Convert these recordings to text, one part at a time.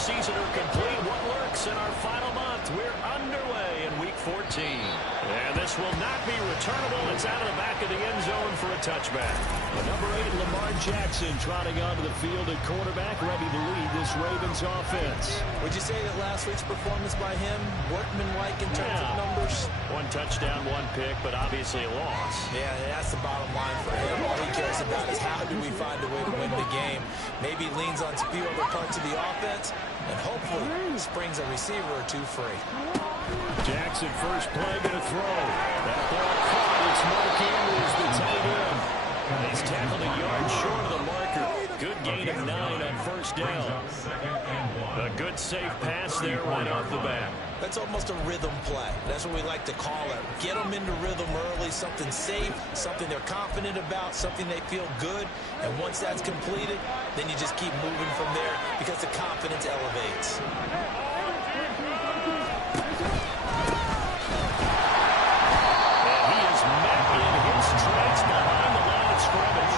season are complete. What lurks in our final month? We're underway in Week 14. And this will not be returnable. It's out of the back of the end zone for a touchback. The number 8, Lamar Jackson, trotting onto the field at quarterback, ready to lead this Ravens offense. Would you say that last week's performance by him, workmanlike in terms of numbers? 1 touchdown, 1 pick, but obviously a loss. Yeah, that's the bottom line for him. All he cares about is how do we find a way to win the game. Maybe leans on a few other parts of the offense, and hopefully springs a receiver or 2 free. Jackson, first play, going to throw. That ball caught. It's Mark Andrews, the tight end. He's tackled a yard short of the marker. Good gain of 9 on first down. A good safe pass there right off the bat. That's almost a rhythm play. That's what we like to call it. Get them into rhythm early, something safe, something they're confident about, something they feel good. And once that's completed, then you just keep moving from there because the confidence elevates. Tracks behind the line of scrimmage.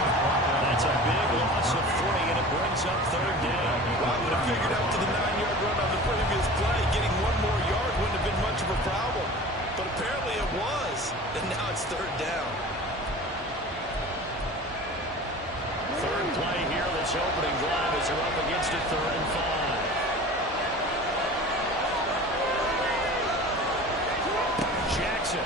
That's a big loss of 3, and it brings up third down. Well, I would have figured out to the 9-yard run on the previous play, getting 1 more yard wouldn't have been much of a problem. But apparently it was, and now it's third down. Third play here, this opening drive as they're up against a 3rd and 5. Jackson.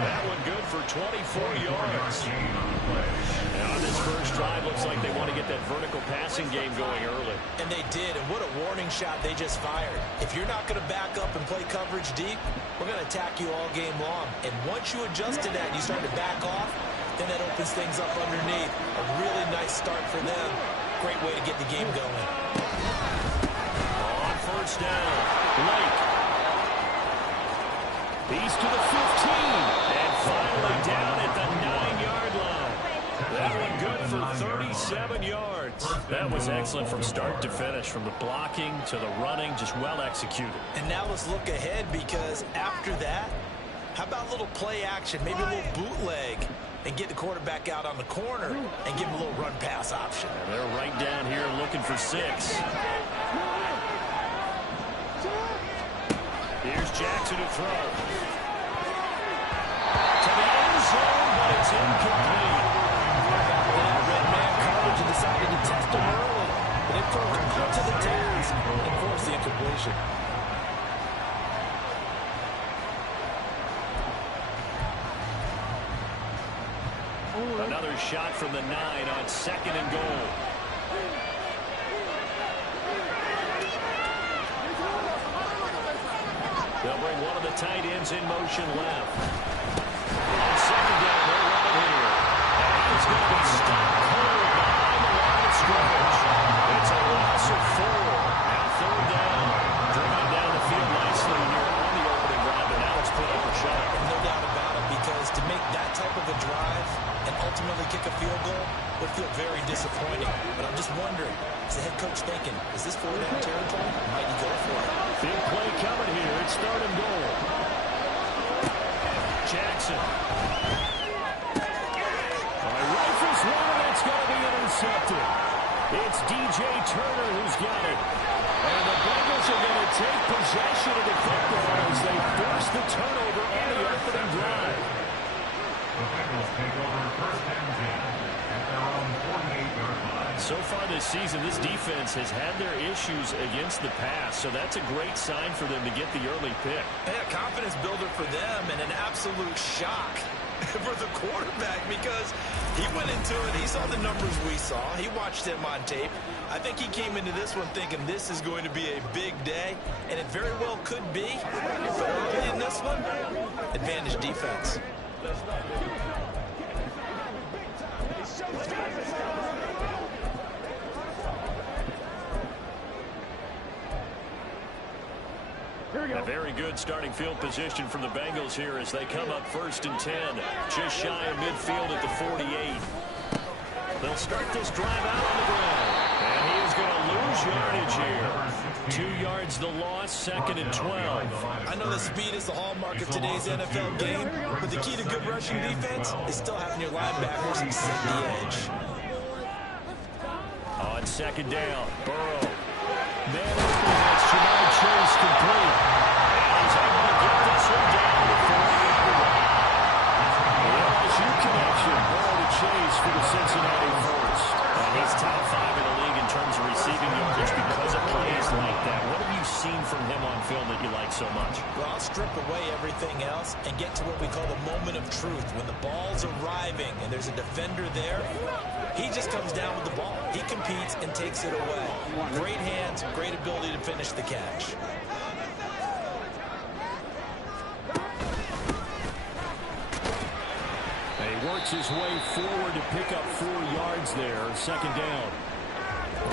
That one good for 24 yards. And on this first drive, looks like they want to get that vertical passing game going early. And they did, and what a warning shot they just fired. If you're not going to back up and play coverage deep, we're going to attack you all game long. And once you adjust to that and you start to back off, then that opens things up underneath. A really nice start for them. Great way to get the game going. On first down, Blake. He's to the 15, and finally down at the 9-yard line. That one good for 37 yards. That was excellent from start to finish, from the blocking to the running, just well executed. And now let's look ahead, because after that, how about a little play action, maybe a little bootleg, and get the quarterback out on the corner and give him a little run-pass option. And they're right down here looking for 6. Here's Jackson to throw. To the end zone, but it's incomplete. Red man coverage and decided to test him early. But it proved up to the task and forced the incompletion. Another shot from the 9 on 2nd and goal. They'll bring one of the tight ends in motion left. On 2nd down, they're running here. And it's going to be stopped cold behind the line of scrimmage. It's a loss of 4. Now 3rd down. Driven down the field nicely here on the opening drive, and now it's put up a shot. No doubt about it, because to make that type of a drive and ultimately kick a field goal would feel very disappointing. But I'm just wondering, is the head coach thinking, is this 4-down territory? Might he go for it? Big play coming here. It's 3rd and goal. Jackson. Rifles one. That's going to be intercepted. It's DJ Turner who's got it. And the Bengals are going to take possession of the football as they force the turnover on the opening drive. The Bengals take over first and 10 at their own 48-yard line. So far this season, this defense has had their issues against the pass, so that's a great sign for them to get the early pick. Yeah, confidence builder for them, and an absolute shock for the quarterback, because he went into it, he saw the numbers we saw, he watched him on tape. I think he came into this one thinking this is going to be a big day, and it very well could be. But early in this one, advantage defense. A very good starting field position from the Bengals here as they come up 1st and 10, just shy of midfield at the 48. They'll start this drive out on the ground, and he is going to lose yardage here. 2 yards the loss, 2nd and 12. I know that speed is the hallmark of today's NFL game, but the key to good rushing defense is still having your linebackers set the edge. On 2nd down, Burrow. Man open against Jamar Chase, complete. And he's able to get this one down to the 40-yard line. The LSU connection, Burrow to Chase for the Cincinnati first. And he's top 5 in the league in terms of receiving yardage because of plays like that. What have you seen from him on film that you like so much? Well, I'll strip away everything else and get to what we call the moment of truth. When the ball's arriving and there's a defender there, he just comes down with the ball. He competes and takes it away. Great hands, great ability to finish the catch. He works his way forward to pick up 4 yards there, 2nd down.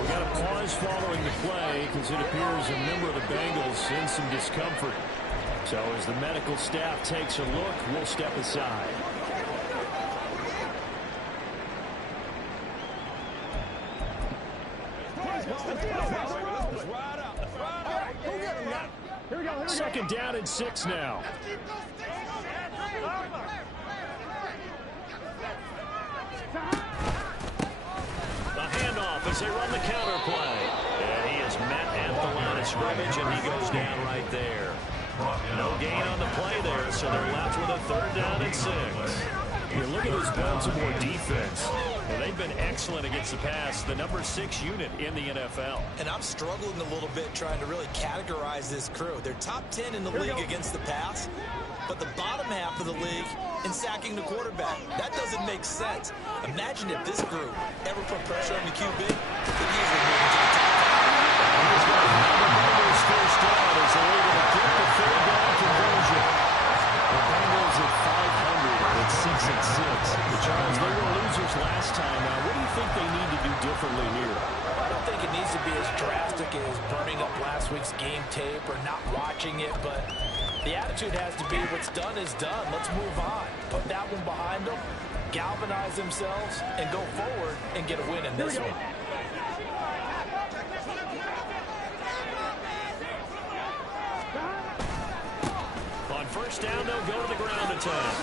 We got a pause following the play because it appears a member of the Bengals in some discomfort. So as the medical staff takes a look, we'll step aside. Second down and 6 now. The handoff as they run the counter play. And he is met at the line of scrimmage, and he goes down right there. No gain on the play there, so they're left with a 3rd down and 6. You look at this Baltimore defense. Well, they've been excellent against the pass, the number 6 unit in the NFL. And I'm struggling a little bit trying to really categorize this crew. They're top 10 in the league against the pass, but the bottom half of the league in sacking the quarterback. That doesn't make sense. Imagine if this group ever put pressure on the QB, it easily move into the top 5. He's going to have the Bengals first down as they're able to get the 3rd down conversion. The Bengals at 500 at 6-6. Charles, they were losers last time. Now, what do you think they need to do differently here? I don't think it needs to be as drastic as burning up last week's game tape or not watching it, but the attitude has to be what's done is done. Let's move on. Put that one behind them, galvanize themselves, and go forward and get a win in this one. On first down, they'll go to the ground attack.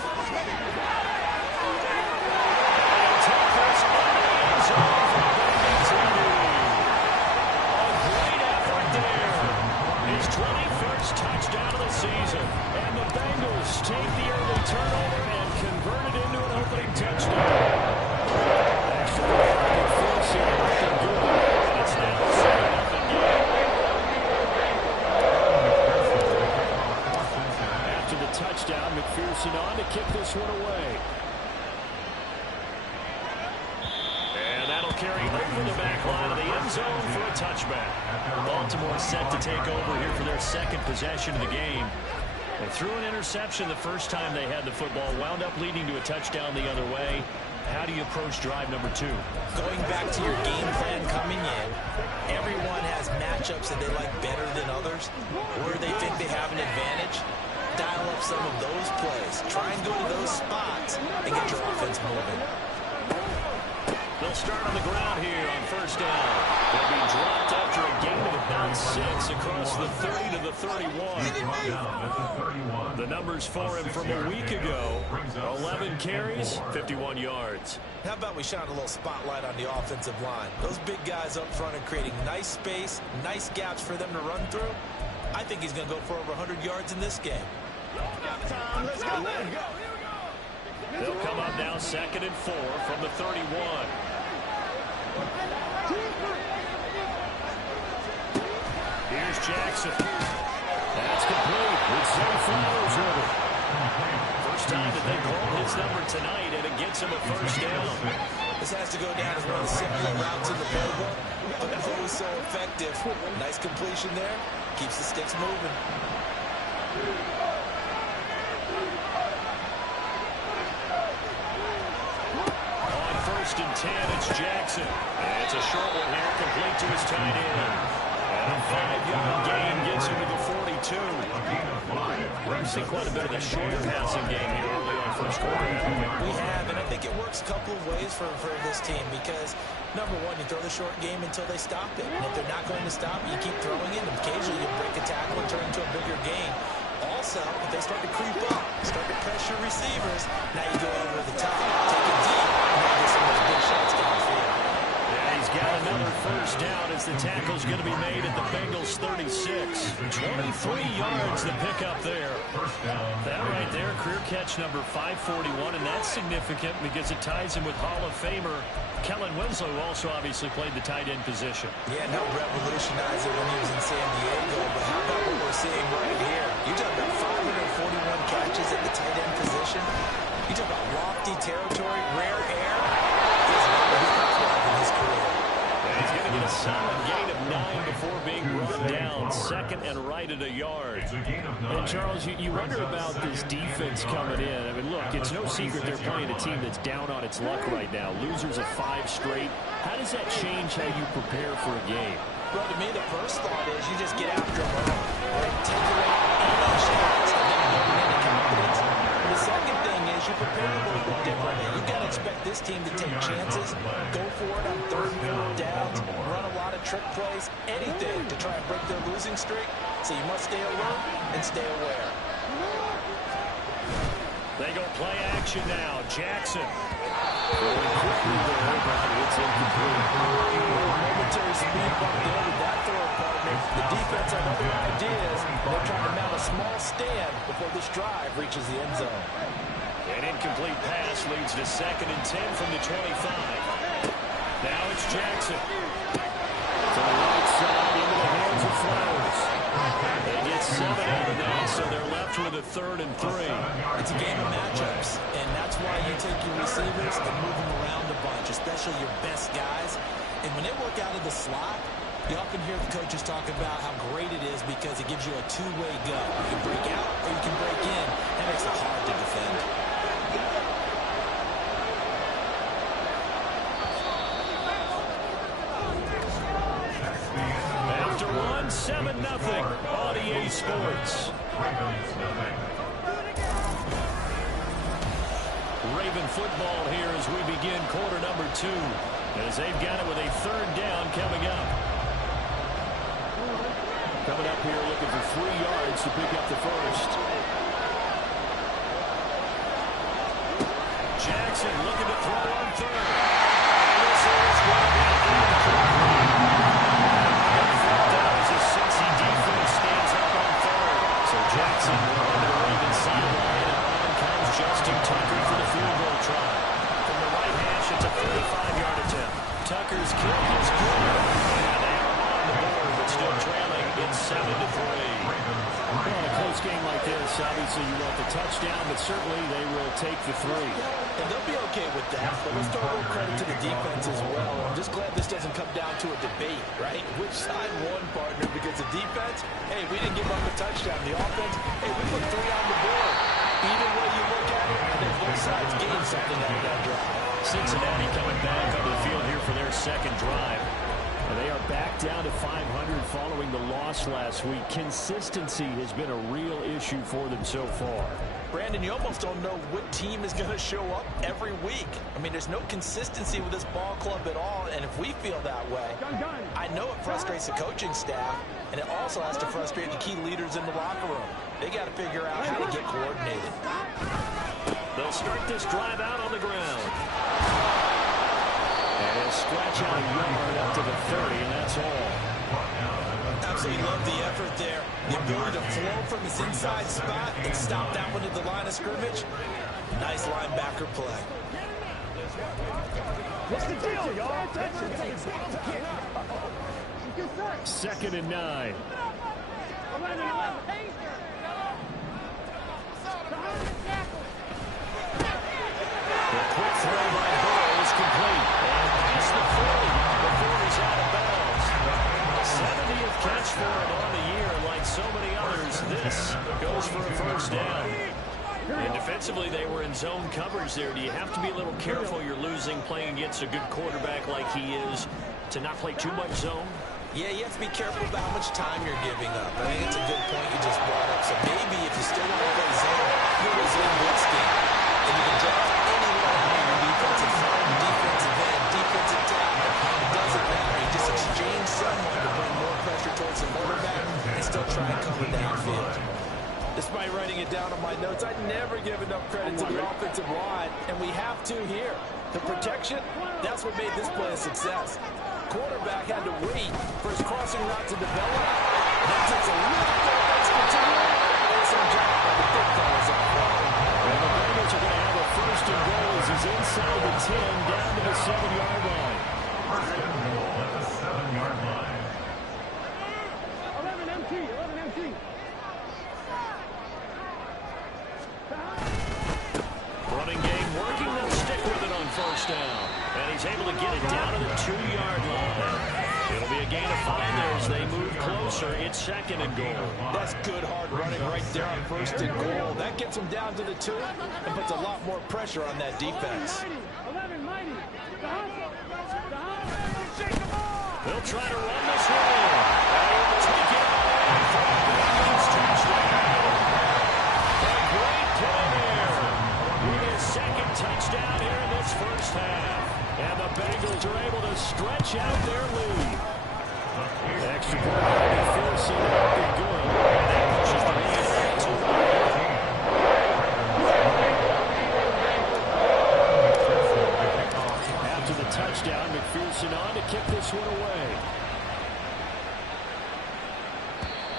His 21st touchdown of the season. And the Bengals take the early turnover and convert it into an opening touchdown. It's now a 7-0 game. After the touchdown, McPherson on to kick this one away. And that'll carry over the back line of the end zone for a touchback. Baltimore set to take over here for their 2nd possession of the game. They threw an interception the first time they had the football, wound up leading to a touchdown the other way. How do you approach drive number 2? Going back to your game plan coming in, everyone has matchups that they like better than others, where they think they have an advantage. Dial up some of those plays. Try and go to those spots and get your offense moving. They'll start on the ground here on first down. They'll be dropped after a gain of about 6 across the 30 to the 31. The numbers for him from a week ago, 11 carries, 51 yards. How about we shine a little spotlight on the offensive line? Those big guys up front are creating nice space, nice gaps for them to run through. I think he's going to go for over 100 yards in this game. Let's go. They'll come up now 2nd and 4 from the 31. Here's Jackson. That's complete with Zay Flowers with it. First time that they called his number tonight, and it gets him a first down. This has to go down as one of the simpler routes in the playbook, but it's always so effective. Nice completion there. Keeps the sticks moving. On 1st and 10, it's Jackson. And it's a short one here, complete to his tight end. And a 5-yard gain gets him to the 42. we've seen quite a bit of the shorter passing game here early on first quarter. We have, and I think it works a couple of ways for this team because, number one, you throw the short game until they stop it. And if they're not going to stop it, you keep throwing it, and occasionally you break a tackle and turn it into a bigger gain. Also, if they start to creep up, start to pressure receivers, now you go over the top, take it deep, and now get some of those big shots downfield. Yeah, he's got another first down as the tackle's going to be made at the Bengals 36. 23 yards to pick up there. That right there, career catch number 541, and that's significant because it ties him with Hall of Famer Kellen Winslow, who also obviously played the tight end position. Yeah, no, revolutionized it when he was in San Diego, but how about what we're seeing right here? You talk about 541 catches at the tight end position. You talk about lofty territory, rare air. He's not in his career. He's going to get a solid gain of 9 before being brought down. Second and right at a yard. And, Charles, you wonder about this defense coming in. I mean, look, it's no secret they're playing a team that's down on its luck right now. Losers of 5 straight. How does that change how you prepare for a game? Well, to me, the first thought is you just get after them early. Right? Take away any chance of them building any confidence. And the second thing is you prepare a little bit differently. You've got to expect this team to take chances, go for it on 3rd and 4th downs, run a lot of trick plays, anything to try and break their losing streak. So you must stay alert and stay aware. They go play action now. Jackson. Going quickly there, but it's incomplete. Momentary speed bump there with that throw partner. The defense had other ideas. They're trying to mount a small stand before this drive reaches the end zone. An incomplete pass leads to 2nd and 10 from the 25. Now it's Jackson. To the right side, into the hands of Flowers. They get 7 out of that, so they're left with a 3rd and 3. It's a game of matchups, and that's why you take your receivers and move them around a bunch, especially your best guys. And when they work out of the slot, you often hear the coaches talk about how great it is because it gives you a two-way go. You can break out or you can break in. That makes it hard to defend. After one, 7-0 on EA Sports. Raven football here as we begin quarter number 2. As they've got it with a 3rd down coming up. Coming up here looking for 3 yards to pick up the first. Jackson looking to throw on 3rd. This is going to be as a Cincy defense stands up on 3rd. So Jackson on the Ravens sideline, and on comes Justin Tucker for the field goal try. From the right hash, it's a 35-yard attempt. Tucker's kick is good, and they are on the board, but still trailing. It's 7-3. Well, in a close game like this, obviously you want the touchdown, but certainly they will take the 3. And they'll be okay with that, but let's throw a little credit to the defense as well. I'm just glad this doesn't come down to a debate, right? Which side won, partner? Because the defense, hey, we didn't give up a touchdown. The offense, hey, we put 3 on the board. Either way you look at it, I think both sides gained something out of that drive. Cincinnati coming back onto the field here for their 2nd drive. And they are back down to 500 following the loss last week. Consistency has been a real issue for them so far. Brandon, you almost don't know what team is going to show up every week. I mean, there's no consistency with this ball club at all, and if we feel that way, I know it frustrates the coaching staff, and it also has to frustrate the key leaders in the locker room. They got to figure out how to get coordinated. They'll start this drive out on the ground. And he'll stretch out a yard up to the 30, and that's all. Absolutely love the effort there. The ability to flow from his inside spot and stop that one at the line of scrimmage. Nice linebacker play. What's the deal, y'all? 2nd and 9. The quick throw by Burrow is complete. And past the 40 before he's out of bounds. 70th catch for him on the year, and like so many others, this goes for a first down. And defensively, they were in zone coverage there. Do you have to be a little careful? You're losing playing against a good quarterback like he is to not play too much zone? Yeah, you have to be careful about how much time you're giving up. I think it's a good point you just brought up. So maybe if you still want to play Despite writing it down on my notes, I never give enough credit to the offensive line, and we have to here. The protection, that's what made this play a success. Quarterback had to wait for his crossing route to develop. That takes a little bit of expertise. Awesome job by the big fellas up front. And the Bengals are going to have a first and goal as he's inside the 10, down to the 7-yard line. First and goal at the 7-yard line. 11 MT. Running game working, they'll stick with it on first down. And he's able to get it down to the 2-yard line. It'll be a gain of 5 there as they move closer. It's second and goal. That's good hard running right there on first and goal. That gets him down to the 2 and puts a lot more pressure on that defense. 11 mighty. They'll try to run this one. And take it out for a Bengals touchdown. A great play there. With his second touchdown here in this first half. And the Bengals are able to stretch out their lead. Extra point by McPherson. Looking good. And that pushes the lead out to 1. After the touchdown, McPherson on to kick this one away.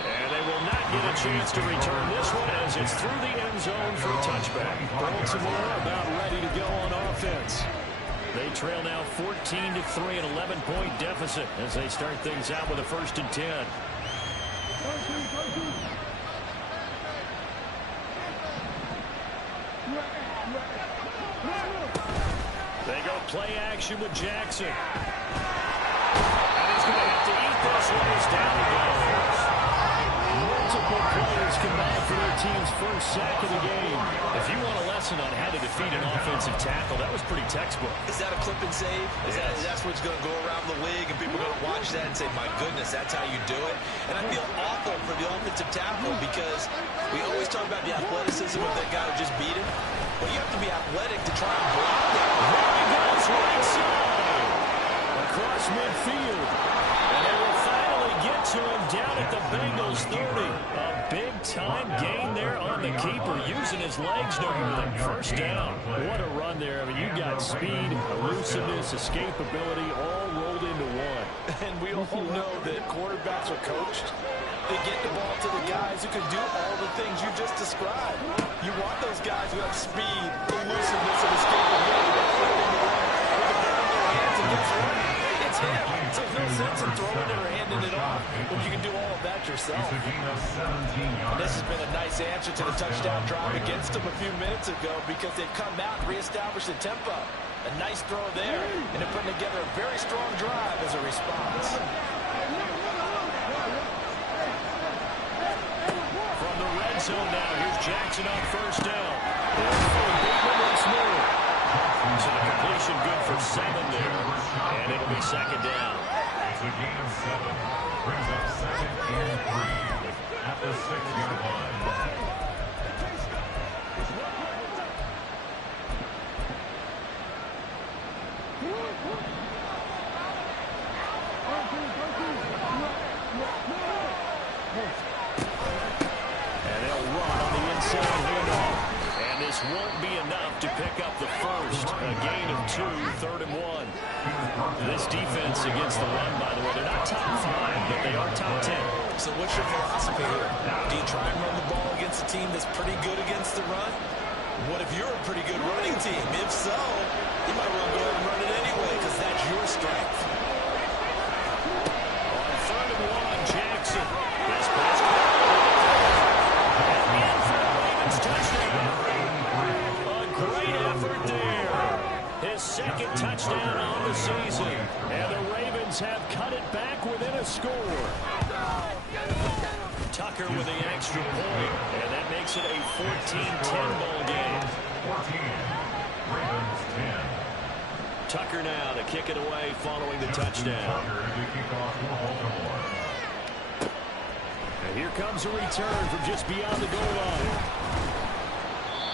And they will not get a chance to return this one as it's through the end zone for a touchback. Baltimore about ready to go on offense. They trail now 14-3, an 11-point deficit as they start things out with a 1st and 10. They go play action with Jackson. And he's going to have to eat this one as down he goes. Multiple players combined for their team's first sack of the game. If you want a lesson on how to defeat an offensive tackle, that was pretty textbook. Is that a clip and save? That's what's going to go around the league, and people are going to watch that and say, my goodness, that's how you do it. And I feel awful for the offensive tackle because we always talk about the athleticism of that guy who just beat him. But you have to be athletic to try and block that. There he goes, right side. Across midfield. And they will finally get to him down at the Bengals 30. A big-time gain there on the keeper, using his legs to earn it. First down. What a run there. I mean, you got speed, elusiveness, escapability, all rolled into one. And we all know that quarterbacks are coached. They get the ball to the guys who can do all the things you just described. You want those guys who have speed, elusiveness, and escapability. With the ball in their hands, and guess what? It's him. So there's no sense in throwing it or handing it off when you can do all of that yourself. This has been a nice answer to the touchdown drive against them a few minutes ago because they've come out and reestablished the tempo. A nice throw there, and they're putting together a very strong drive as a response. From the red zone now, here's Jackson on first down. Once more. So the completion good for 7 there. And it'll be second down. It's a gain of 7. Brings up 2nd and 3 at the 6-yard line. And they'll run on the inside handoff. And this won't be enough to pick up the first. A gain of 2, 3rd and 1. This defense against the run, by the way, they're not top 5, but they are top 10. So what's your philosophy here? Do you try and run the ball against a team that's pretty good against the run? What if you're a pretty good running team? If so, you might want to go ahead and run it anyway because that's your strength. On 3rd and 1, Jackson. This pass. And in for the Ravens touchdown. A great effort there. His 2nd touchdown on the season. And the Ravens have cut it back within a score. Tucker with the extra point. And that makes it a 14-10 ball game. 14. Ravens 10. Tucker now to kick it away following the touchdown. Tucker to kick off for Baltimore. And here comes a return from just beyond the goal line.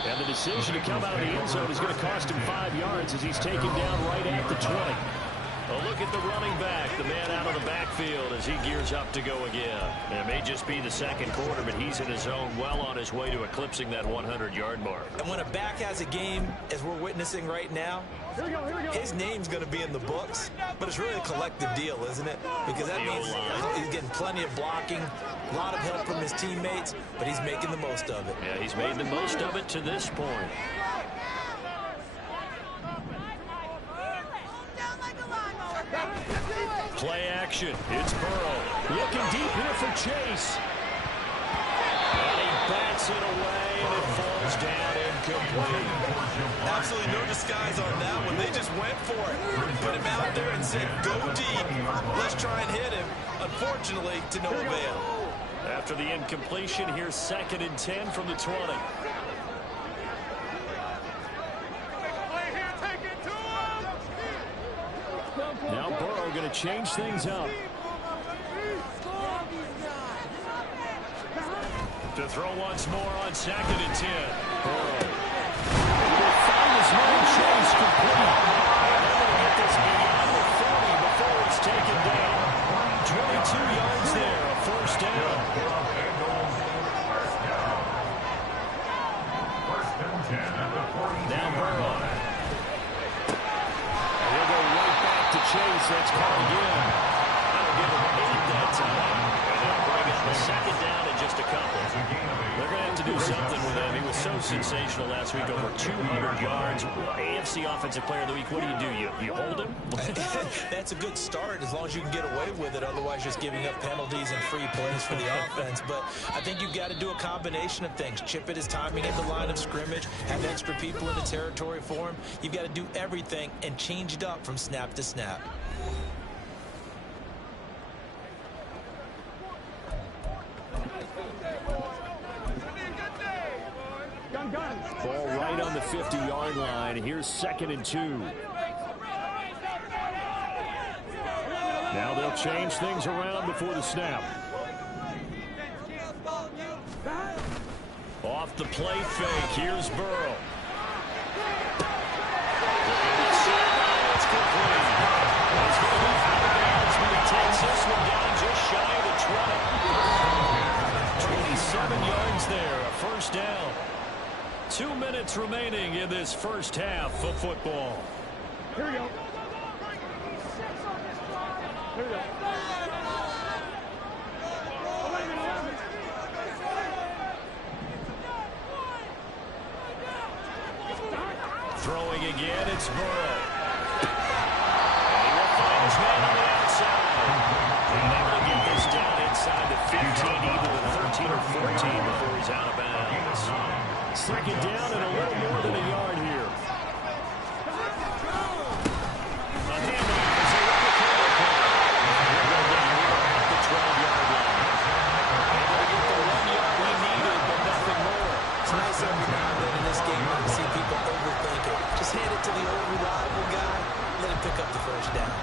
And the decision to come out of the end zone is going to cost him 5 yards as he's taken down right at the 20. A look at the running back, the man out of the backfield as he gears up to go again. It may just be the second quarter, but he's in his zone, well on his way to eclipsing that 100-yard mark. And when a back has a game, as we're witnessing right now, his name's going to be in the books, but it's really a collective deal, isn't it? Because that means he's getting plenty of blocking, a lot of help from his teammates, but he's making the most of it. Yeah, he's made the most of it to this point. Play action. It's Burrow. Looking deep here for Chase. And he bats it away, and it falls down incomplete. Absolutely no disguise on that one. They just went for it. Put him out there and said, go deep. Let's try and hit him. Unfortunately, to no avail. After the incompletion, here's 2nd and 10 from the 20. Now Burrow going to change things up. To throw once more on 2nd and 10. Burrow. He will find his man Chase complete. And they're going to get this beyond the 40 before it's taken down. 22 yards there, a first down. Now Burrow. He'll go right back to Chase. That's caught again. That'll give him 8 that time. And they'll bring up the 2nd down in just a couple. They're going to have to do something with him. He was so sensational last week, over 200 yards. AFC Offensive Player of the Week, what do? You hold him? That's a good start as long as you can get away with it. Otherwise, just giving up penalties and free plays for the offense. But I think you've got to do a combination of things. Chip it his timing at the line of scrimmage, have extra people in the territory for him. You've got to do everything and change it up from snap to snap. Ball right on the 50-yard line. Here's 2nd and 2. Now they'll change things around before the snap. Off the play fake. Here's Burrow. It's complete. He's going to be out of bounds, but he takes this one down just shy of the 20. 27 yards there, a first down. 2 minutes remaining in this first half of football. Here we go. Here we go. Throwing again, it's Burrow. And he will find his man on the outside. And able to get this down inside the 15, either the 13 or 14 before he's out of bounds. 2nd down and a little more than a yard here. A handoff as they run the quarterback. They're going to get at the 12-yard line. Able to get the 1 yard he needed, but nothing more. It's nice every now and then in this game when you see people overthink it. Just hand it to the old reliable guy, let him pick up the first down.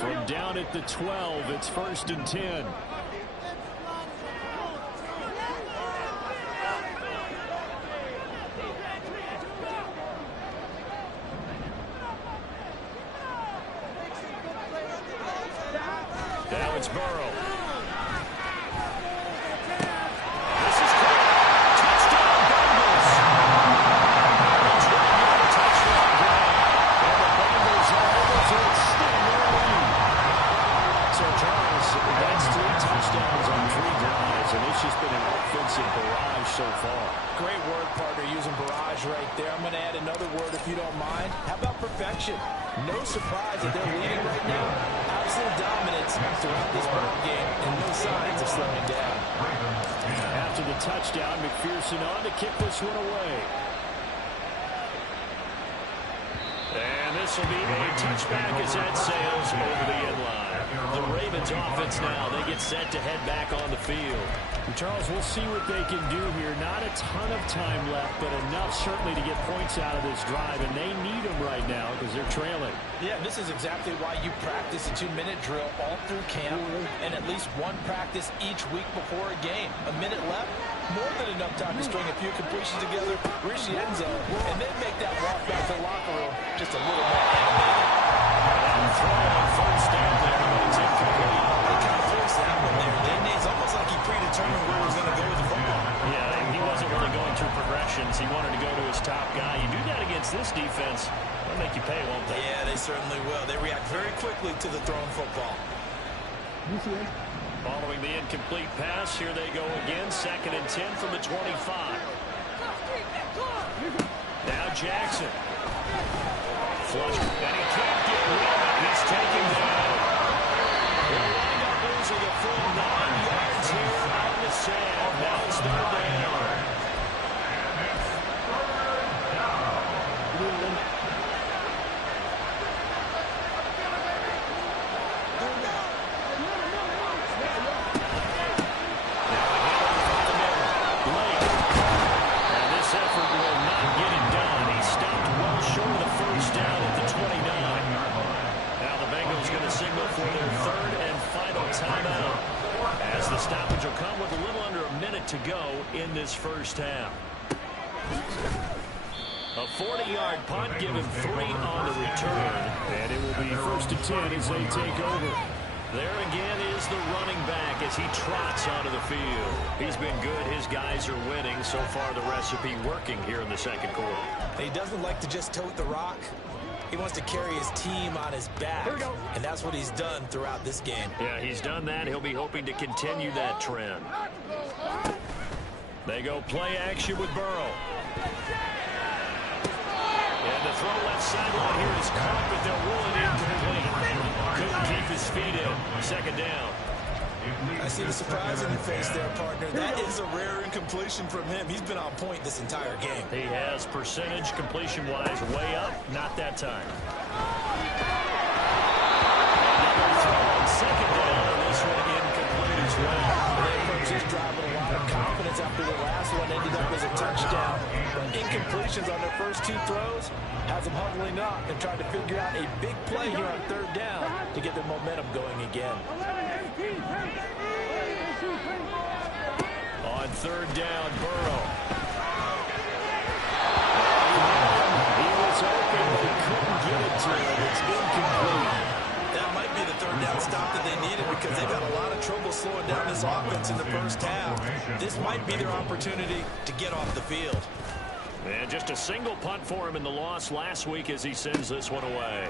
From down at the 12, it's 1st and 10. Now it's Burrow. This is great. Touchdown, Bengals. It's a touchdown grab. And the Bengals are able to extend their lead. So, Charles, that's 3 touchdowns on 3 drives, and it's just been an offensive barrage so far. Great word, partner, using barrage right there. I'm going to add another word if you don't mind. How about perfection? No surprise that they're leading right now. Absolute dominance throughout this ball game and no signs of slowing down. After the touchdown, McPherson on to kick this one away. And And this will be a touchback as that sails over the end line. The Ravens offense now, they get set to head back on the field. And Charles, we'll see what they can do here. Not a ton of time left, but enough certainly to get points out of this drive, and they need them right now because they're trailing. Yeah, this is exactly why you practice a 2-minute drill all through camp and at least one practice each week before a game. A minute left, more than enough time to string a few completions together, reach the end zone, and then make that walk back to the locker room just a little more animated. And throw on first down there, but it's incomplete. They kind of forced that one there. It's almost like he predetermined where he was going to go with the football. Yeah, he wasn't really going through progressions. He wanted to go to his top guy. You do that against this defense, they'll make you pay, won't they? Yeah, they certainly will. They react very quickly to the thrown football. Following the incomplete pass, here they go again. 2nd and 10 from the 25. Now Jackson. Flush, and he can't get rid of it. He's taken down. They'll wind up losing a full 9 yards here on the sand. Now it's 3rd down. Stoppage will come with a little under a minute to go in this first half. A 40-yard punt, given 3 on the return. And it will be 1st and 10 as they take over. There again is the running back as he trots onto the field. He's been good. His guys are winning. So far, the recipe working here in the second quarter. He doesn't like to just tote the rock. He wants to carry his team on his back, and that's what he's done throughout this game. Yeah, he's done that. He'll be hoping to continue that trend. They go play action with Burrow. And the throw left sideline here is caught, but they'll rule it incomplete. Couldn't keep his feet in. 2nd down. I see the surprise in your face there, partner. That is a rare incompletion from him. He's been on point this entire game. He has percentage completion-wise way up. Not that time. Another throw on 2nd down, and this one incomplete as well. They approach this drive with a lot of confidence after the last one ended up as a touchdown. But incompletions on their first 2 throws has them huddling up and trying to figure out a big play here on 3rd down to get their momentum going again. On 3rd down, Burrow. He was open, but he couldn't get it to him. It's incomplete. That might be the 3rd down stop that they needed because they've had a lot of trouble slowing down this offense in the first half. This might be their opportunity to get off the field. And just a single punt for him in the loss last week as he sends this one away.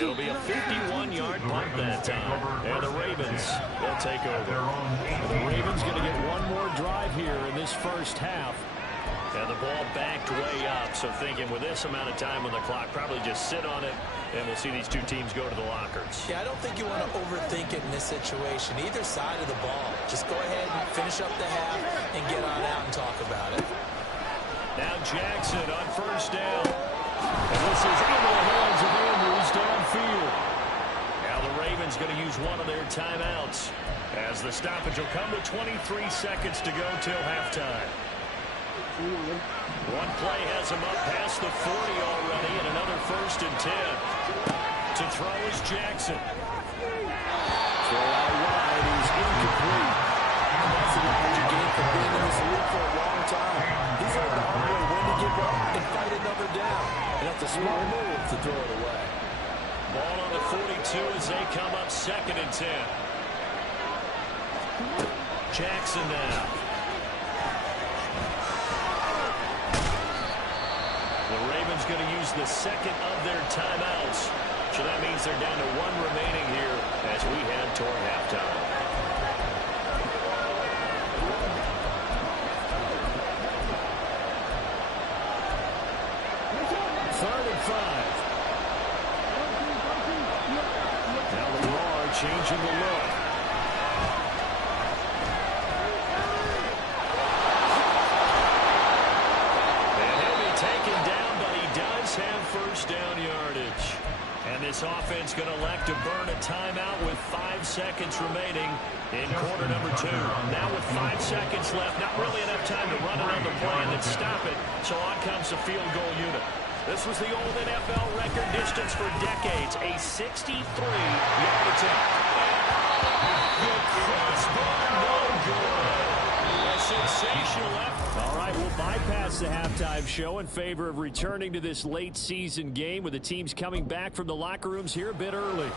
It'll be a 51-yard punt that time. And the Ravens will take over. The Ravens going to get one more drive here in this first half. And the ball backed way up. So thinking with this amount of time on the clock, probably just sit on it, and we'll see these two teams go to the lockers. Yeah, I don't think you want to overthink it in this situation. Either side of the ball. Just go ahead and finish up the half and get on out and talk about it. Now Jackson on 1st down. And this is into the hands of Andrews downfield. Now the Ravens going to use one of their timeouts as the stoppage will come with 23 seconds to go till halftime. One play has him up past the 40 already, and another 1st and 10. To throw is Jackson. Throw out wide is incomplete. That's an energy game for being in this league for a long time. He's learned the hard way when to give up and fight another down. And that's a smart move to throw it away. Ball on the 42 as they come up 2nd and 10. Jackson now. The Ravens going to use the 2nd of their timeouts. So that means they're down to 1 remaining here as we head toward halftime. Third and 5. Now Lamar changing the look. back to burn a timeout with 5 seconds remaining in quarter number 2. Now with 5 seconds left, not really enough time to run it on the play and then stop it, so on comes the field goal unit. This was the old NFL record distance for decades, a 63-yard attempt. The crossbar, no good. A sensational effort. All right, we'll bypass the halftime show in favor of returning to this late season game with the teams coming back from the locker rooms here a bit early.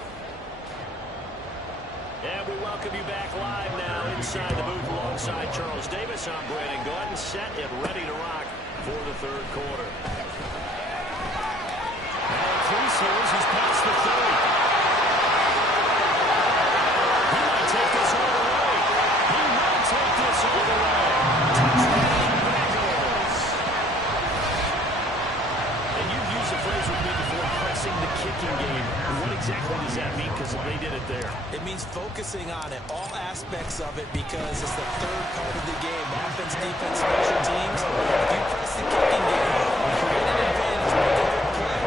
And we welcome you back live now inside the booth alongside Charles Davis. I'm Brandon Gordon, set and ready to rock for the third quarter. And Crusoe is past the 30. He might take this all the way. He will take this all the way. Touchdown, Bengals. And you've used the phrase with me before, pressing the kicking game. What exactly does that mean? Because they did it there. It means focusing on it, all aspects of it, because it's the third part of the game. Offense, defense, special teams. If you press the kicking game, you create an advantage, make a good play.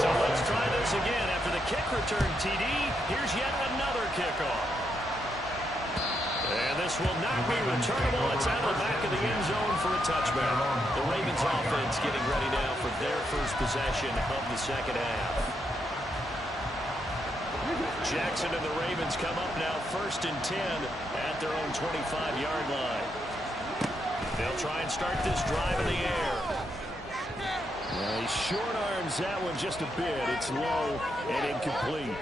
So let's try this again. After the kick return, TD, here's yet another kickoff. And this will not be returnable. It's out of the back of the end zone for a touchback. The Ravens offense getting ready now for their first possession of the second half. Jackson and the Ravens come up now 1st and 10 at their own 25-yard line. They'll try and start this drive in the air. Well, he short arms that one just a bit. It's low and incomplete.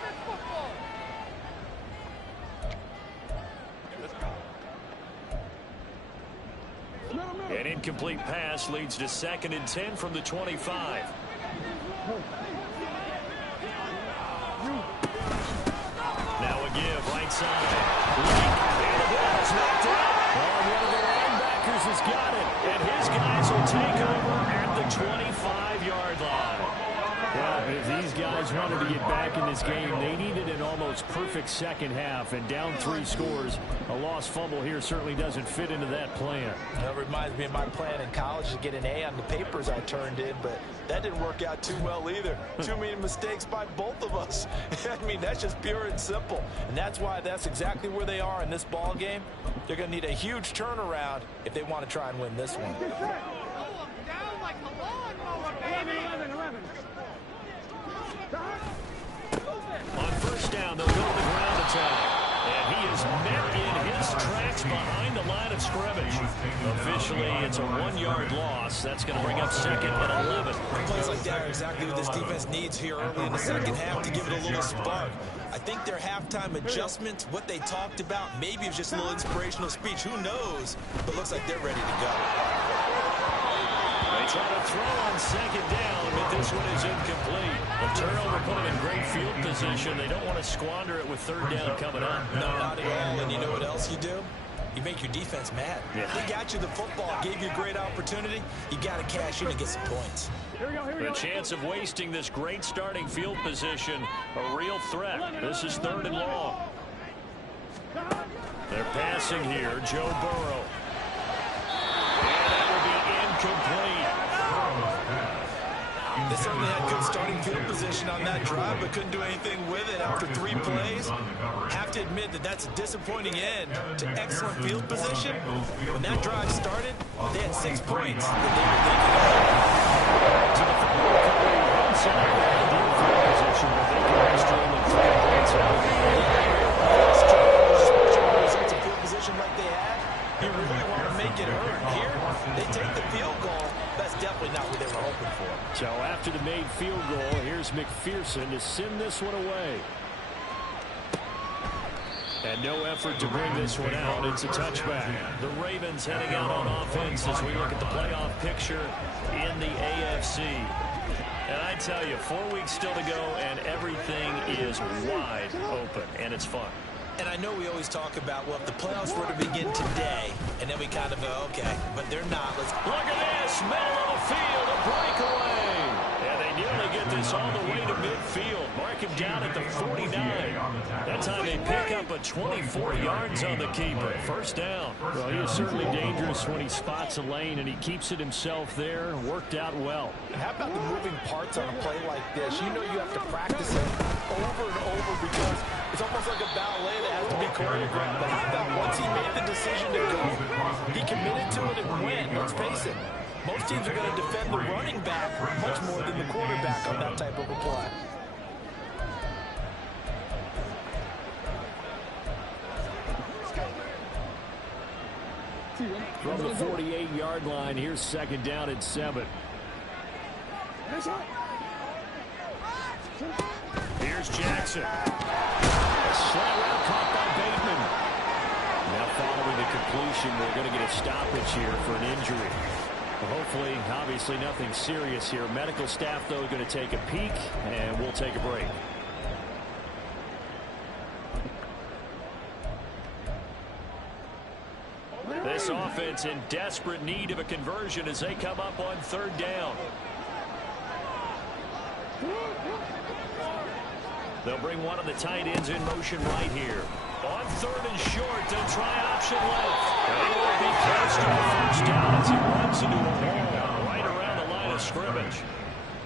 An incomplete pass leads to 2nd and 10 from the 25. Now a give, right side. And the ball is knocked out. Oh, one of the linebackers has got it. And his guys will take over at the 25-yard line. Well, if these guys wanted to get back in this game, they needed an almost perfect second half. And down 3 scores, a lost fumble here certainly doesn't fit into that plan. That reminds me of my plan in college to get an A on the papers I turned in, but that didn't work out too well either. Too many mistakes by both of us. I mean, that's just pure and simple. And that's why that's exactly where they are in this ball game. They're going to need a huge turnaround if they want to try and win this one. On first down, they'll go to the ground attack. And he is met in his tracks behind the line of scrimmage. Officially, it's a 1-yard loss. That's going to bring up 2nd and 11. Plays like that are exactly what this defense needs here early in the second half to give it a little spark. I think their halftime adjustments, what they talked about, maybe it was just a little inspirational speech. Who knows? But looks like they're ready to go. They try to throw on 2nd down, but this one is incomplete. A turnover put them in great field position. They don't want to squander it with 3rd down coming up. No, not at all. And you know what else you do? You make your defense mad. Yeah. They got you the football, gave you a great opportunity. You got to cash in and get some points. The chance of wasting this great starting field position, a real threat. This is 3rd and long. They're passing here, Joe Burrow. And that will be incomplete. They certainly had good starting field position on that drive, but couldn't do anything with it after 3 plays. Have to admit that that's a disappointing end to excellent field position. When that drive started, they had 6 points that they were thinking of. To the football company, inside the ideal field position, but they can muster only 3 points out. Results of field position like they had, you really want to make it hurt. Here, they take the field goal. That's definitely not what they were hoping for. So after the made field goal, here's McPherson to send this one away. And no effort to bring this one out. It's a touchback. The Ravens heading out on offense as we look at the playoff picture in the AFC. And I tell you, 4 weeks still to go, and everything is wide open, and it's fun. And I know we always talk about, well, if the playoffs were to begin today, and then we kind of go, okay, but they're not. Let's look at this, middle of the field, a breakaway. And they nearly get this all the way to midfield. Mark him down at the 49. That That time they pick up a 24 yards on the keeper. First down. Well, he is certainly dangerous when he spots a lane, and he keeps it himself there. Worked out well. How about the moving parts on a play like this? You know you have to practice it over and over because it's almost like a ballet that has to be choreographed. But how about once he made the decision to go, he committed to it and went. Let's face it. Most teams are going to defend the running back much more than the quarterback on that type of a play. From the 48-yard line, here's second down and 7. Here's Jackson. A slant route caught by Bateman. Now following the completion, we're going to get a stoppage here for an injury. Well, hopefully, obviously nothing serious here. Medical staff, though, going to take a peek, and we'll take a break. This offense in desperate need of a conversion as they come up on third down. They'll bring one of the tight ends in motion right here. On third and short, they'll try option left. He will be close to the first down as he runs into a wall right around the line of scrimmage.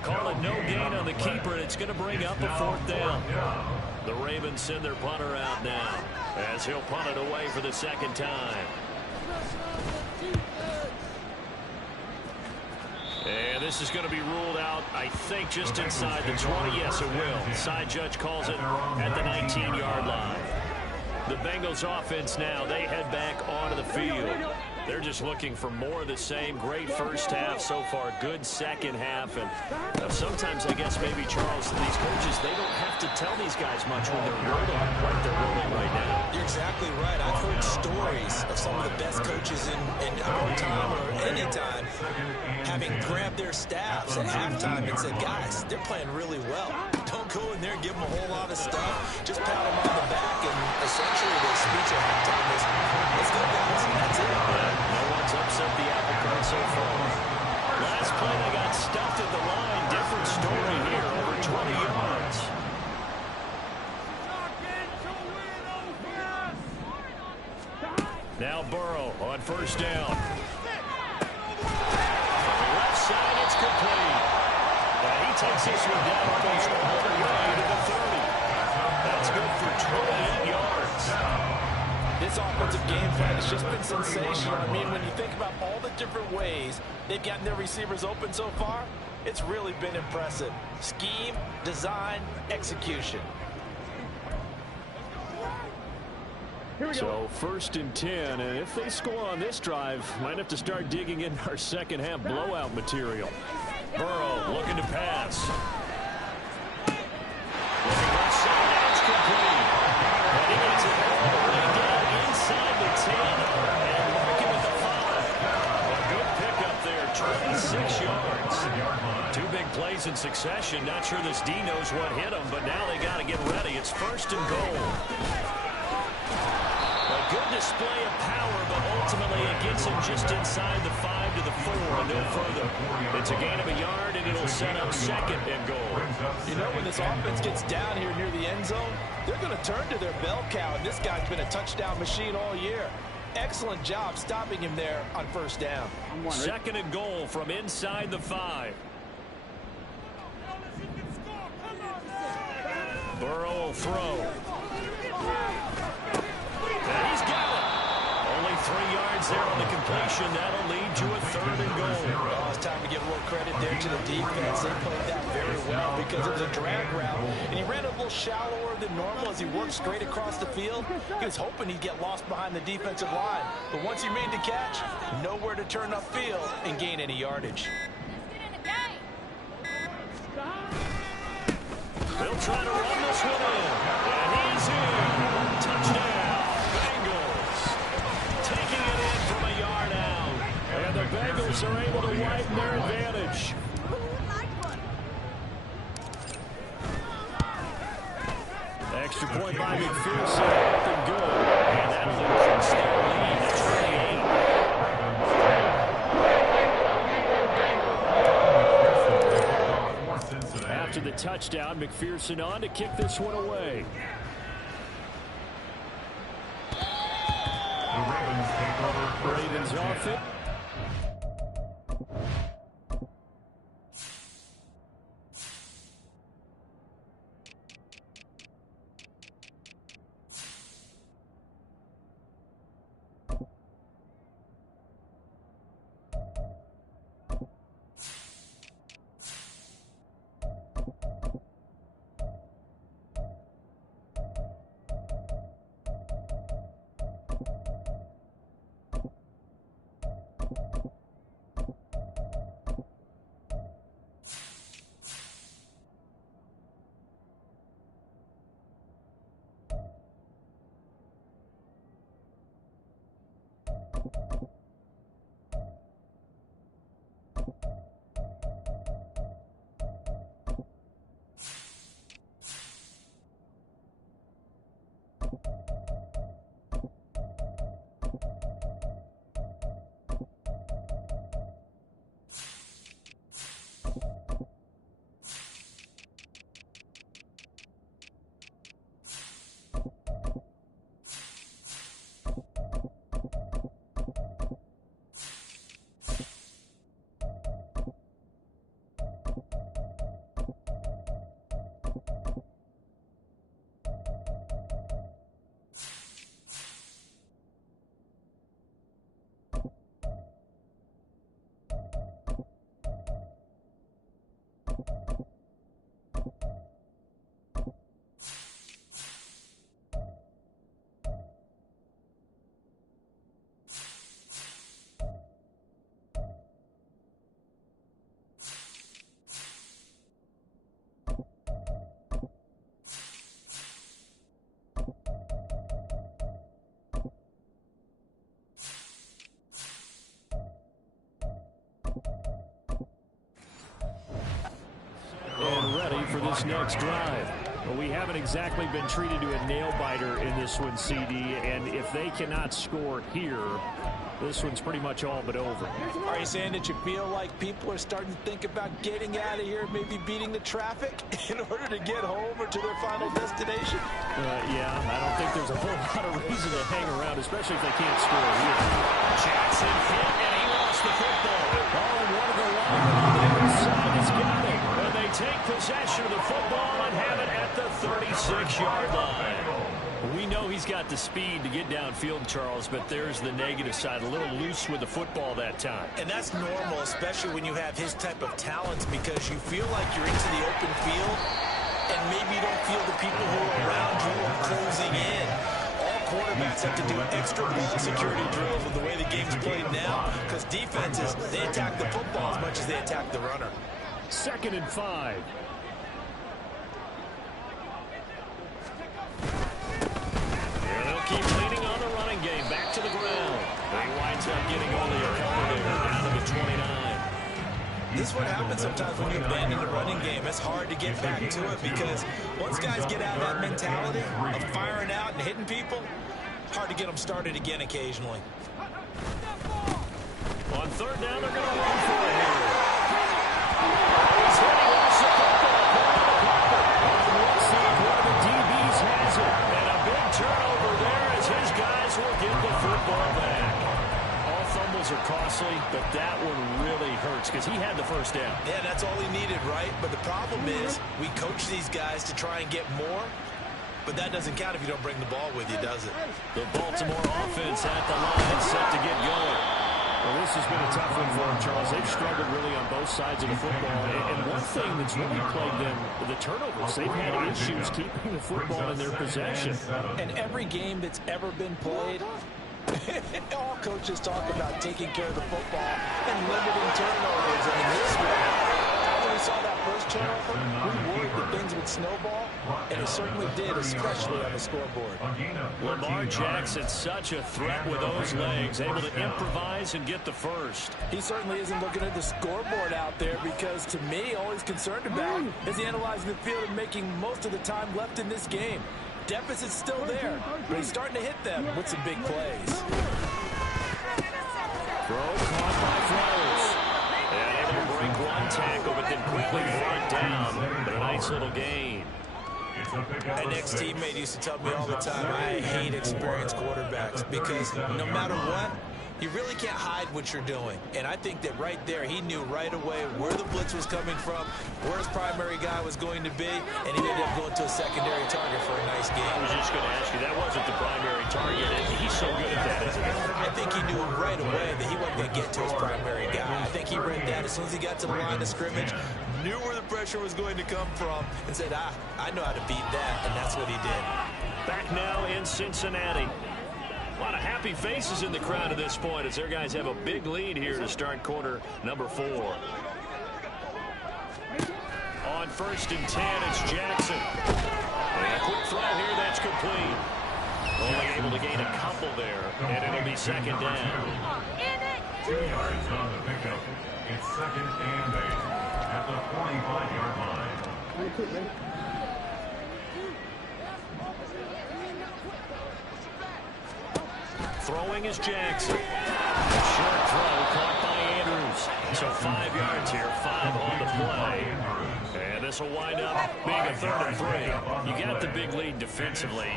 Call it no gain on the keeper, and it's going to bring up a fourth down. The Ravens send their punter out now as he'll punt it away for the second time. And this is going to be ruled out, I think, just inside the 20. Yes, it will. The side judge calls it at the 19-yard line. The Bengals offense now, they head back onto the field. They're just looking for more of the same. Great first half so far. Good second half. And sometimes, I guess, maybe, Charles, these coaches, they don't have to tell these guys much when they're rolling like they're rolling right now. You're exactly right. I've heard stories of some of the best coaches in our time or any time having grabbed their staffs at halftime and said, guys, they're playing really well. Don't go in there and give them a whole lot of stuff. Just pat them on the back, and essentially the speech at halftime is, let's go, guys. That's it. No one's upset the apple cart so far. Last play, they got stuffed at the line. Different story here, over 20 yards. Now Burrow on first down. From the left side, it's complete. He takes this one down almost all the way to the 30. That's good for 28 yards. This offensive game plan has just been sensational. I mean, when you think about all the different ways they've gotten their receivers open so far, it's really been impressive. Scheme, design, execution. So first and 10, and if they score on this drive, might have to start digging in our second half blowout material. Burrow looking to pass. Looking left side, it's complete. And he gets it all the way down inside the 10 and marking with the 5. A good pickup there, 26 yards. Two big plays in succession. Not sure this D knows what hit him, but now they got to get ready. It's first and goal. A good display of power, but ultimately it gets him just inside the 5 to the 4 and no further. It's a gain of a yard, and it'll set up second and goal. You know, when this offense gets down here near the end zone, they're going to turn to their bell cow, and this guy's been a touchdown machine all year. Excellent job stopping him there on first down. Second and goal from inside the 5. Burrow will throw. And he's got it. Only 3 yards there on the completion. That'll lead to a third and goal. Well, it's time to give a little credit there to the defense. They played that very well because it was a drag route, and he ran a little shallower than normal as he worked straight across the field. He was hoping he'd get lost behind the defensive line, but once he made the catch, nowhere to turn upfield and gain any yardage. They'll try to run this one in, and he's in. Touchdown, Bengals. Taking it in from a yard out, and the Bengals are able to widen their advantage. Extra point by McPherson, up and good, and that'll increase their lead to 28. After the touchdown, McPherson on to kick this one away. The Ravens take over first and Ravens 10. off it. And ready for this next drive. Well, we haven't exactly been treated to a nail-biter in this one, CD, and if they cannot score here, this one's pretty much all but over. Are you saying that you feel like people are starting to think about getting out of here, maybe beating the traffic in order to get home or to their final destination? Yeah, I don't think there's a whole lot of reason to hang around, especially if they can't score here. Jackson hit, and he lost the football. Oh, one of the linemen on the inside has got it. And they take possession of the football and have it at the 36-yard line. We know he's got the speed to get downfield, Charles, but there's the negative side. A little loose with the football that time. And that's normal, especially when you have his type of talents, because you feel like you're into the open field, and maybe you don't feel the people who are around you are closing in. All quarterbacks have to do extra ball security drills with the way the game's played now, because defenses, they attack the football as much as they attack the runner. 2nd and 5. They'll keep leaning on the running game. Back to the ground. He winds up getting only a couple there down to the 29. This is what happens sometimes when you abandon the running game. It's hard to get back to it because once guys get out of that mentality of firing out and hitting people, hard to get them started again occasionally. On 3rd down, they're going to run for it here. He's hit. He lost the football. Put on the carpet. Looks like one of the DBs has it. And a big turnover there as his guys will get the football back. All fumbles are costly, but that one really hurts because he had the first down. Yeah, that's all he needed, right? But the problem is we coach these guys to try and get more, but that doesn't count if you don't bring the ball with you, does it? The Baltimore offense at the line set to get going. Well, this has been a tough one for them, Charles. They've struggled really on both sides of the football. And one thing that's really plagued them, the turnovers. They've had issues keeping the football in their possession. And every game that's ever been played, all coaches talk about taking care of the football and limiting turnovers. And in this one, after we saw that first turnover, we worried that things would snowball, and it certainly did, especially on the scoreboard. Lamar Jackson, such a threat with those legs, able to improvise and get the first. He certainly isn't looking at the scoreboard out there because, to me, all he's concerned about is analyzing the field and making most of the time left in this game. Deficit's still there, but he's starting to hit them with some big plays. Throw caught by Flowers. And able to break one tackle, but then quickly brought down. But a nice little gain. to pick up An the ex-teammate used to tell me all the time, I hate experienced quarterbacks because no matter what, you really can't hide what you're doing. And I think that right there, he knew right away where the blitz was coming from, where his primary guy was going to be, and he ended up going to a secondary target for a nice game. I was just going to ask you, that wasn't the primary target, and he's so good at that, isn't he? I think he knew right away that he wasn't going to get to his primary guy. I think he read that as soon as he got to the line of scrimmage, knew where the pressure was going to come from, and said, I know how to beat that, and that's what he did. Back now in Cincinnati. A lot of happy faces in the crowd at this point as their guys have a big lead here to start quarter number 4. On 1st and 10, it's Jackson. And a quick throw here, that's complete. Only able to gain a couple there, and it'll be 2nd down. 2 yards on the pickup. It's 2nd and 8 at the 45-yard line. Throwing is Jackson. A short throw caught by Andrews. So 5 yards here, 5 on the play. And this will wind up being a 3rd and 3. You got the big lead defensively.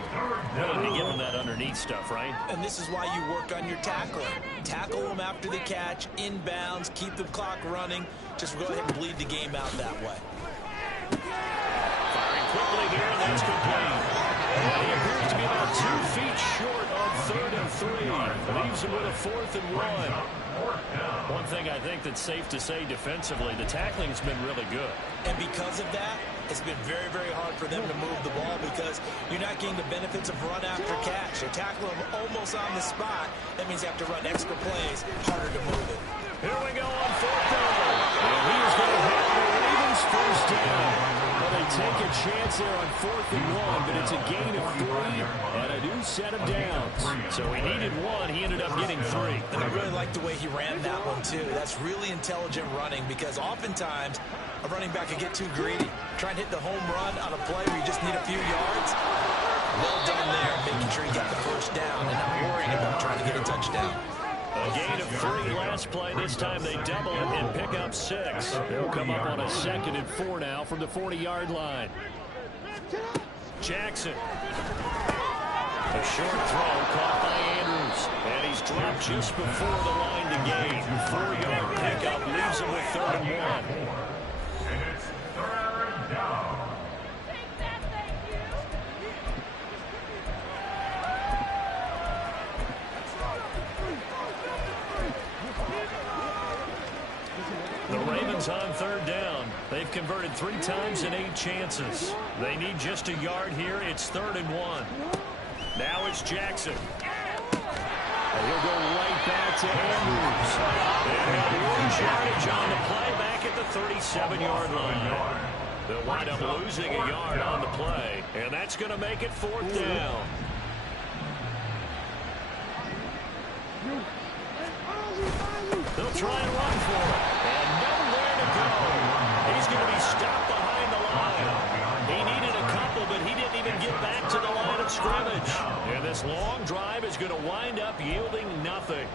Willing to give them that underneath stuff, right? And this is why you work on your tackling. Tackle them after the catch, inbounds, keep the clock running. Just go ahead and bleed the game out that way. Firing quickly here, and that's complete. And he appears to be about 2 feet short of 3rd and 3. Leaves him with a 4th and 1. One thing I think that's safe to say defensively, the tackling's been really good. And because of that, it's been very, very hard for them to move the ball because you're not getting the benefits of run after catch. You're tackling them almost on the spot. That means you have to run extra plays, harder to move it. Here we go on 4th down. And he is going to have the Ravens 1st down. Well, they take a chance there on 4th and 1, but it's a gain of 3 and a new set of downs. So he needed 1. He ended up getting 3. And I really like the way he ran that one, too. That's really intelligent running because oftentimes a running back can get too greedy. Try and hit the home run on a play where you just need a few yards. Well done there, making sure you got the 1st down and not worrying about trying to get a touchdown. A gain of 3 last play. This time they double it and pick up 6. They'll come up on a 2nd and 4 now from the 40-yard line. Jackson. A short throw caught by Andrews. And he's dropped just before the line to gain. 4-yard pickup leaves him with 3rd and 1. And it's 3rd down. The Ravens on 3rd down. They've converted 3 times in 8 chances. They need just a yard here. It's 3rd and 1. Now it's Jackson. And he'll go right back to Andrews. And a yardage on the play back at the 37-yard line. They'll wind up losing a yard on the play. And that's going to make it 4th down. They'll try and run for it. And nowhere to go. He's going to be stopped behind the line. He needed a couple, but he didn't even get back to the line of scrimmage. And this long drive is going to wind up yielding nothing.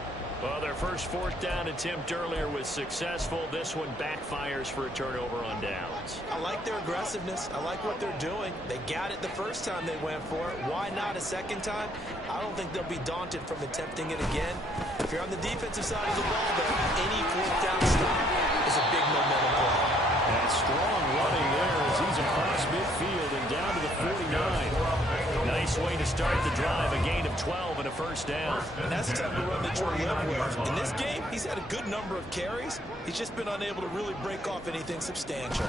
Well, their first 4th down attempt earlier was successful. This one backfires for a turnover on downs. I like their aggressiveness. I like what they're doing. They got it the first time they went for it. Why not a second time? I don't think they'll be daunted from attempting it again. If you're on the defensive side of the ball, though, any 4th down stop is a big momentum play. And strong running there as he's across midfield and down to the 49. Nice way to start the drive. A gain of 12 and a 1st down. And that's tough to run that you're live with. In this game, he's had a good number of carries. He's just been unable to really break off anything substantial.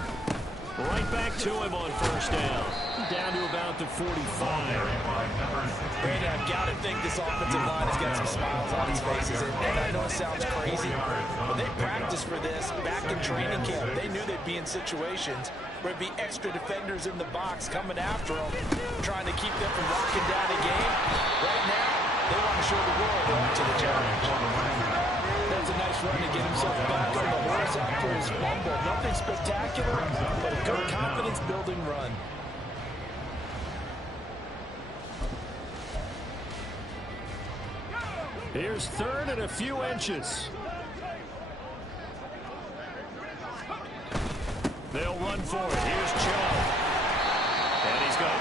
Right back to him on 1st down. Down to about the 45. Brandon, I've got to think this offensive line has got some smiles on its faces. And I know it sounds crazy, but they practiced for this back in training camp. They knew they'd be in situations where there'd be extra defenders in the box coming after them, trying to keep them from locking down a game. Right now, they want to show the world they're up to the challenge. That's a nice run to get himself back on the horse after his fumble. Nothing spectacular, but a good confidence-building run. Here's 3rd and a few inches. They'll run for it. Here's Joe. And he's going to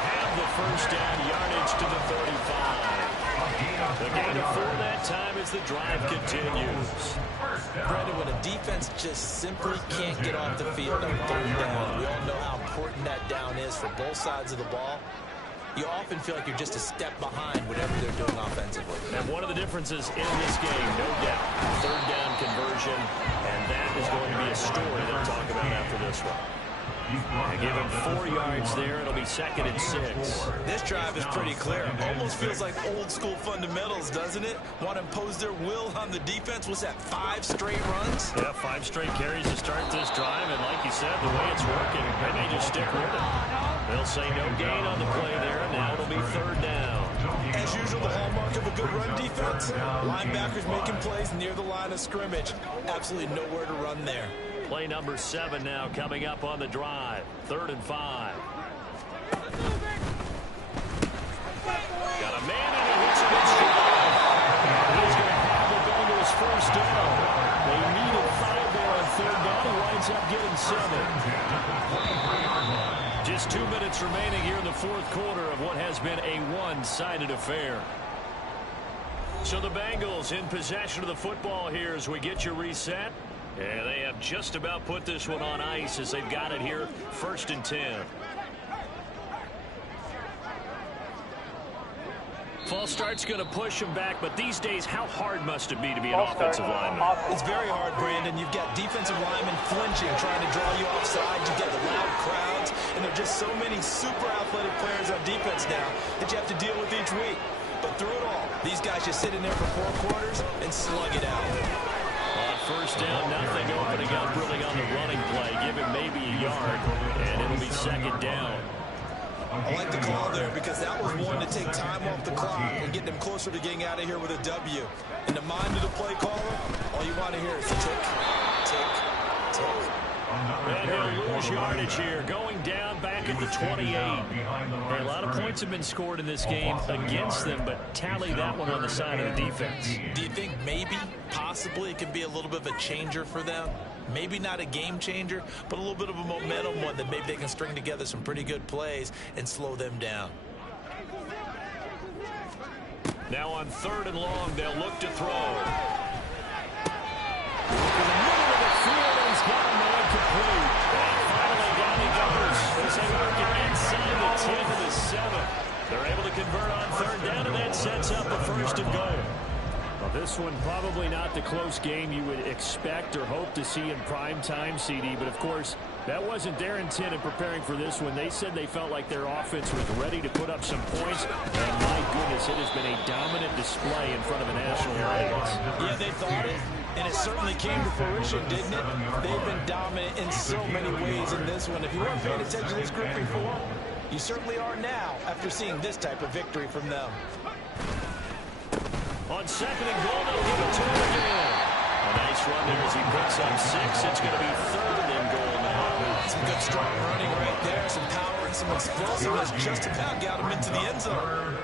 first down, yardage to the 35. The gain of 4 that time as the drive continues. Brandon, when a defense just simply can't get off the field on third down, we all know how important that down is for both sides of the ball. You often feel like you're just a step behind whatever they're doing offensively. And one of the differences in this game, no doubt, third down conversion, and that is going to be a story they'll talk about after this one. They give him 4 yards there. It'll be 2nd and 6. This drive is pretty clear. Almost feels like old school fundamentals, doesn't it? Want to impose their will on the defense. Was that 5 straight runs? Yeah, 5 straight carries to start this drive. And like you said, the way it's working, they may just stick with it. They'll say no gain on the play there. Now it'll be 3rd down. As usual, the hallmark of a good run defense. Linebackers making plays near the line of scrimmage. Absolutely nowhere to run there. Play number 7 now coming up on the drive. 3rd and 5. Got a man in it. It's a good strike. He's going to probably go into his first down. They needed 5 there on 3rd down. He winds up getting 7. Just 2 minutes remaining here in the 4th quarter of what has been a one-sided affair. So the Bengals in possession of the football here as we get you reset. And they have just about put this one on ice as they've got it here, 1st and 10. False start's going to push them back, but these days, how hard must it be to be an offensive lineman? It's very hard, Brandon. You've got defensive linemen flinching, trying to draw you offside. You've got the loud crowds, and there are just so many super athletic players on defense now that you have to deal with each week. But through it all, these guys just sit in there for 4 quarters and slug it out. On 1st down, nothing opening up really on the running play. Give him maybe a yard, and it'll be 2nd down. I like the call there because that was one to take time off the clock and get them closer to getting out of here with a W. In the mind of the play caller, all you want to hear is tick, tick, tick. And he'll lose yardage here, going down back at the 28. A lot of points have been scored in this game against them, but tally that one on the side of the defense. Do you think maybe, possibly, it could be a little bit of a changer for them? Maybe not a game changer, but a little bit of a momentum one that maybe they can string together some pretty good plays and slow them down. Now on 3rd and long, they'll look to throw. He's got a man complete. And finally down he goes as they work it inside the 10 to the 7. They're able to convert on 3rd down, and that sets up a 1st and goal. Well, this one probably not the close game you would expect or hope to see in prime time, CD. But, of course, that wasn't their intent in preparing for this one. They said they felt like their offense was ready to put up some points. And, my goodness, it has been a dominant display in front of a national audience. Yeah, they thought it. And it certainly came to fruition, didn't it? They've been dominant in so many ways in this one. If you weren't paying attention to this group before, you certainly are now after seeing this type of victory from them. On 2nd and goal, they'll give it to him again. A nice run there as he picks up 6. It's going to be 3rd and goal now. Some good strong running right there, some power and some explosiveness just about got him into the end zone.